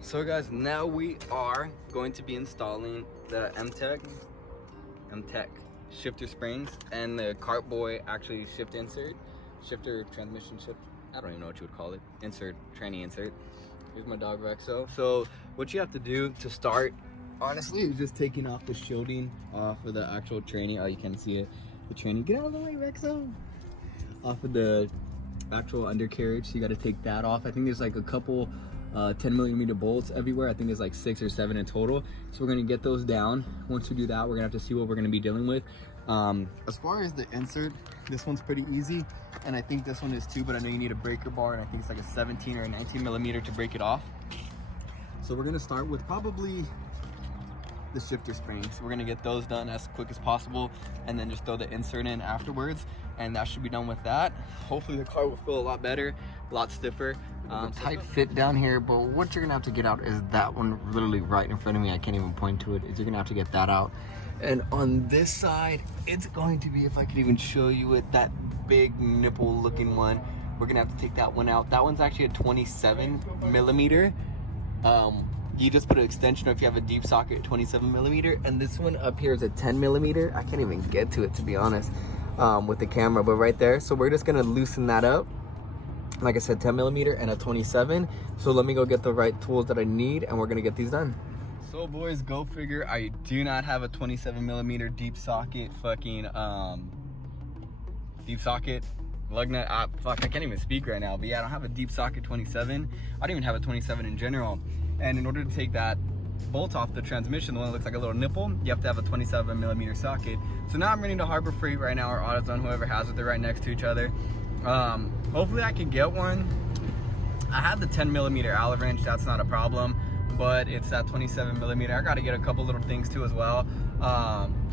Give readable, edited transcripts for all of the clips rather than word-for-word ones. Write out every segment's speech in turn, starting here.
So guys, now we are going to be installing the MTEC shifter springs and the Kartboy actually shifter transmission shift. I don't even know what you would call it. Insert, tranny insert. Here's my dog Rexo. So what you have to do to start, honestly, is just taking off the shielding off of the actual tranny. Oh, you can't see it. The tranny, get out of the way, Rexo. Off of the actual undercarriage, so you got to take that off. I think there's like a couple 10mm bolts everywhere. I think there's like 6 or 7 in total. So we're gonna get those down. Once we do that, we're gonna have to see what we're gonna be dealing with. As far as the insert, this one's pretty easy, and I think this one is too, but I know you need a breaker bar, and I think it's like a 17 or a 19mm to break it off. So we're gonna start with probably the shifter springs. We're gonna get those done as quick as possible, and then just throw the insert in afterwards, and that should be done with that. Hopefully the car will feel a lot better, a lot stiffer. Tight fit down here, but what you're gonna have to get out is that one literally right in front of me. I can't even point to it. Is you're gonna have to get that out. And on this side, it's going to be, if I could even show you it, that big nipple looking one. We're gonna have to take that one out. That one's actually a 27mm. You just put an extension, or if you have a deep socket, 27mm. And this one up here is a 10mm. I can't even get to it, to be honest, with the camera, but right there. So we're just gonna loosen that up. Like I said, 10mm and a 27. So let me go get the right tools that I need, and we're gonna get these done. So boys, go figure, I do not have a 27mm deep socket fucking deep socket lug nut. Fuck, I can't even speak right now, but yeah, I don't have a deep socket 27. I don't even have a 27 in general. And in order to take that bolt off the transmission, the one that looks like a little nipple, you have to have a 27mm socket. So now I'm running to Harbor Freight right now, or AutoZone, whoever has it. They're right next to each other. Hopefully I can get one. I have the 10mm Allen wrench, that's not a problem, but it's that 27mm. I gotta get a couple little things too as well.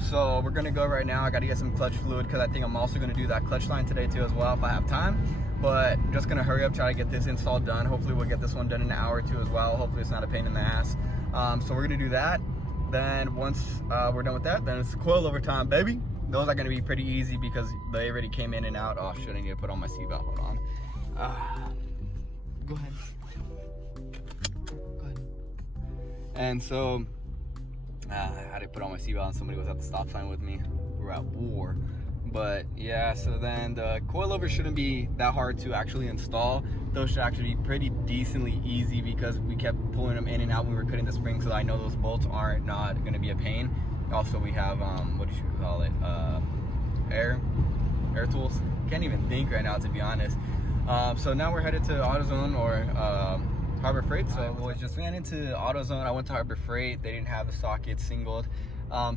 So we're gonna go right now. I gotta get some clutch fluid, because I think I'm also gonna do that clutch line today too as well if I have time. But just gonna hurry up, try to get this install done. Hopefully we'll get this one done in an hour or two as well. Hopefully it's not a pain in the ass. So we're gonna do that. Then once we're done with that, then it's coilover time, baby. Those are gonna be pretty easy because they already came in and out. Oh shit, I need to put on my seatbelt, hold on. Go ahead. Go ahead. And so, I had to put on my seatbelt and somebody was at the stop sign with me. We're at war. But yeah, so then the coilovers shouldn't be that hard to actually install. Those should actually be pretty decently easy because we kept pulling them in and out when we were cutting the springs, so I know those bolts are not gonna be a pain. Also we have, what do you call it? Air tools. Can't even think right now, to be honest. So now we're headed to AutoZone or Harbor Freight. So I just ran into AutoZone. I went to Harbor Freight. They didn't have the socket singled.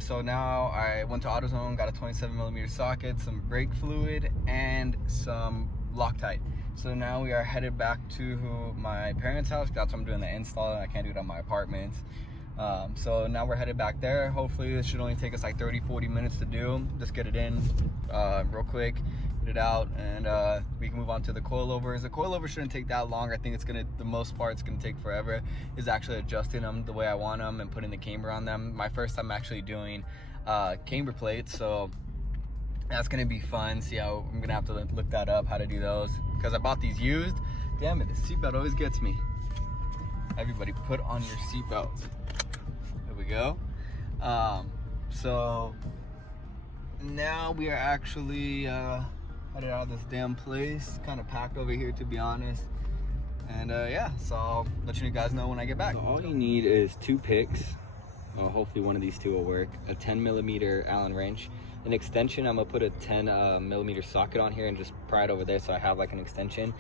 So now I went to AutoZone, got a 27mm socket, some brake fluid, and some Loctite. So now we are headed back to my parents' house. That's why I'm doing the install. I can't do it on my apartment. So now we're headed back there. Hopefully this should only take us like 30-40 minutes to do. Just get it in real quick, get it out, and we can move on to the coilovers. The coilovers shouldn't take that long. I think it's gonna, the most part it's gonna take forever is actually adjusting them the way I want them and putting the camber on them. My first time actually doing camber plates, so that's gonna be fun. See how I'm gonna have to look that up, how to do those, because I bought these used. Damn it, the seatbelt always gets me. Everybody put on your seatbelts. There we go. So now we are actually headed out of this damn place. Kind of packed over here, to be honest. And yeah, so I'll let you guys know when I get back. So all you need is 2 picks. Hopefully one of these 2 will work. A 10mm Allen wrench. An extension, I'm gonna put a 10mm socket on here and just pry it over there so I have like an extension.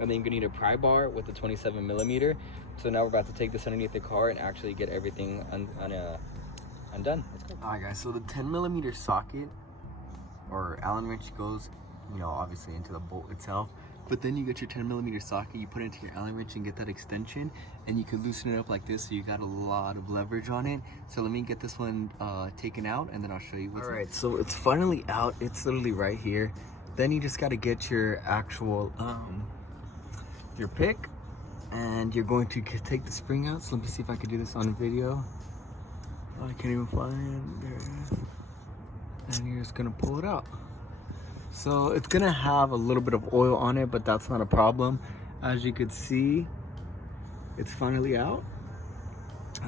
And then you're gonna need a pry bar with a 27mm. So now we're about to take this underneath the car and actually get everything undone. Let's go. All right guys, so the 10mm socket or Allen wrench goes, you know, obviously into the bolt itself, but then you get your 10mm socket, you put it into your Allen wrench and get that extension, and you can loosen it up like this, so you got a lot of leverage on it. So let me get this one taken out, and then I'll show you what's. All right, so it's finally out. It's literally right here. Then you just got to get your actual your pick, and you're going to take the spring out. So let me see if I can do this on video. Oh, I can't even find it. There it is. And you're just gonna pull it out. So it's gonna have a little bit of oil on it, but that's not a problem. As you could see, it's finally out.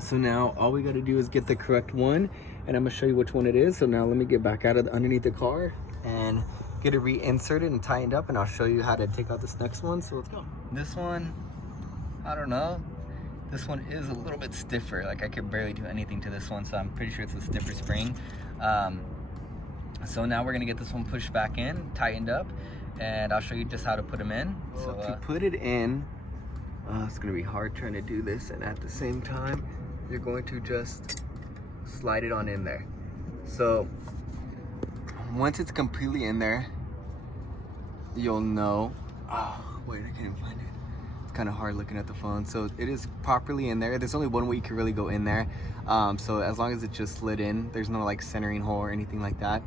So now all we got to do is get the correct one, and I'm gonna show you which one it is. So now let me get back out of underneath the car and get it reinserted and tightened up, and I'll show you how to take out this next one. So let's go. This one, I don't know, this one is a little bit stiffer. Like I could barely do anything to this one, so I'm pretty sure it's a stiffer spring. So now we're gonna get this one pushed back in, tightened up, and I'll show you just how to put them in. So to put it in, it's gonna be hard trying to do this, and at the same time you're going to just slide it on in there. So once it's completely in there, you'll know. Oh wait, I can't even find it. It's kind of hard looking at the phone. So it is properly in there. There's only one way you can really go in there. So as long as it just slid in, there's no like centering hole or anything like that.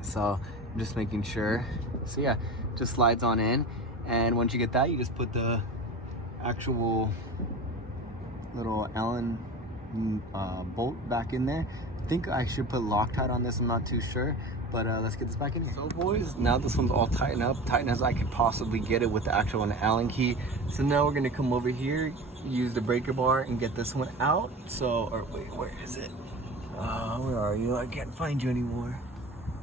So I'm just making sure. So yeah, just slides on in, and once you get that, you just put the actual little Allen bolt back in there. I think I should put Loctite on this, I'm not too sure, but let's get this back in here. So boys, now this one's all tightened up, tight as I could possibly get it with the actual Allen key. So now we're gonna come over here, use the breaker bar and get this one out. So, or wait, where is it? Where are you? I can't find you anymore.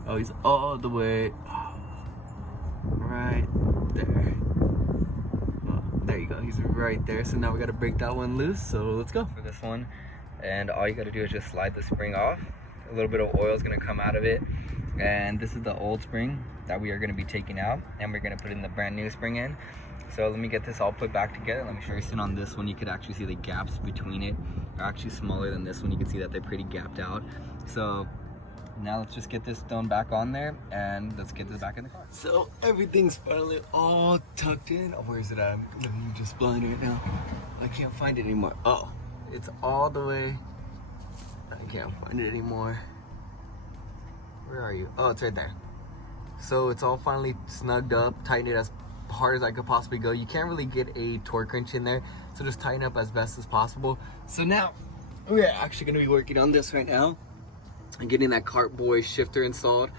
Oh, he's all the way right there. Oh, there you go, he's right there. So now we gotta break that one loose, so let's go. For this one, and all you gotta do is just slide the spring off. A little bit of oil is gonna come out of it, and this is the old spring that we are gonna be taking out, and we're gonna put in the brand new spring in. So let me get this all put back together. Let me show you. On this one, you could actually see the gaps between it are actually smaller than this one. You can see that they're pretty gapped out. So now let's just get this thrown back on there, and let's get this back in the car. So everything's finally all tucked in. Oh, where is it at? I'm just blind right now. I can't find it anymore. Oh, it's all the way. I can't find it anymore. Where are you? Oh, it's right there. So it's all finally snugged up, tighten it as hard as I could possibly go. You can't really get a torque wrench in there, so just tighten up as best as possible. So now we're actually gonna be working on this right now and getting that Kartboy shifter installed.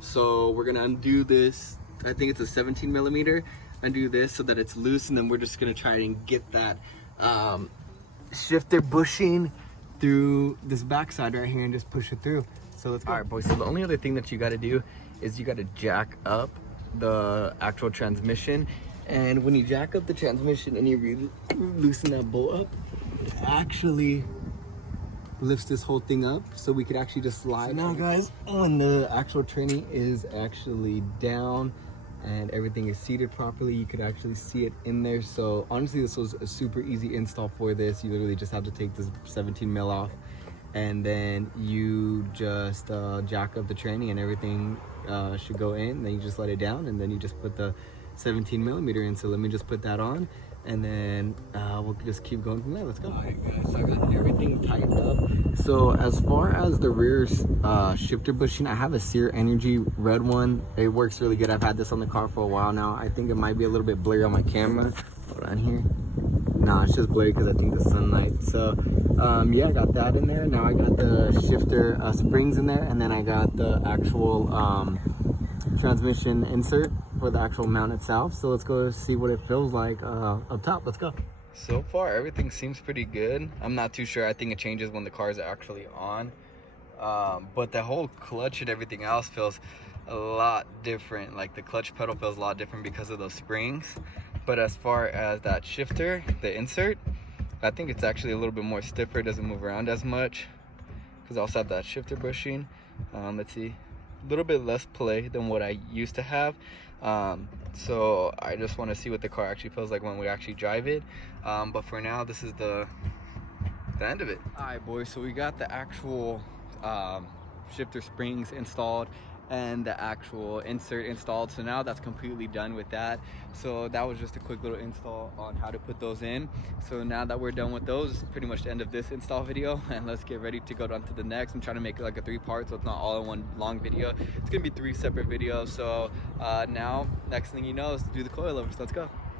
So we're gonna undo this. I think it's a 17 millimeter. Undo this so that it's loose, and then we're just gonna try and get that shifter bushing through this backside right here and just push it through. So let's go. All right, boys, so the only other thing that you gotta do is you gotta jack up the actual transmission. And when you jack up the transmission and you loosen that bolt up, it actually lifts this whole thing up so we could actually just slide. So now guys, when the actual tranny is actually down and everything is seated properly, you could actually see it in there. So honestly, this was a super easy install for this. You literally just have to take this 17 mil off, and then you just jack up the tranny and everything should go in. Then you just let it down, and then you just put the 17 millimeter in. So let me just put that on, and then we'll just keep going from there. Let's go. All right guys, so I got everything tightened up. So as far as the rear shifter bushing, I have a Sear Energy red one. It works really good. I've had this on the car for a while now. I think it might be a little bit blurry on my camera. Hold on here. Nah, it's just blurry because I think the sunlight. So yeah, I got that in there. Now I got the shifter springs in there, and then I got the actual transmission insert for the actual mount itself. So let's go see what it feels like up top. Let's go. So far everything seems pretty good. I'm not too sure. I think it changes when the car is actually on, but the whole clutch and everything else feels a lot different. Like the clutch pedal feels a lot different because of those springs. But as far as that shifter, the insert, I think it's actually a little bit more stiffer. It doesn't move around as much because I also have that shifter bushing. Let's see, a little bit less play than what I used to have. So I just want to see what the car actually feels like when we actually drive it. But for now, this is the end of it. All right, boys, so we got the actual shifter springs installed and the actual insert installed. So now that's completely done with that. So that was just a quick little install on how to put those in. So now that we're done with those, it's pretty much the end of this install video, and let's get ready to go on to the next. I'm trying to make it like a 3-part, so it's not all in one long video. It's gonna be 3 separate videos. So now next thing you know is to do the coilovers. Let's go.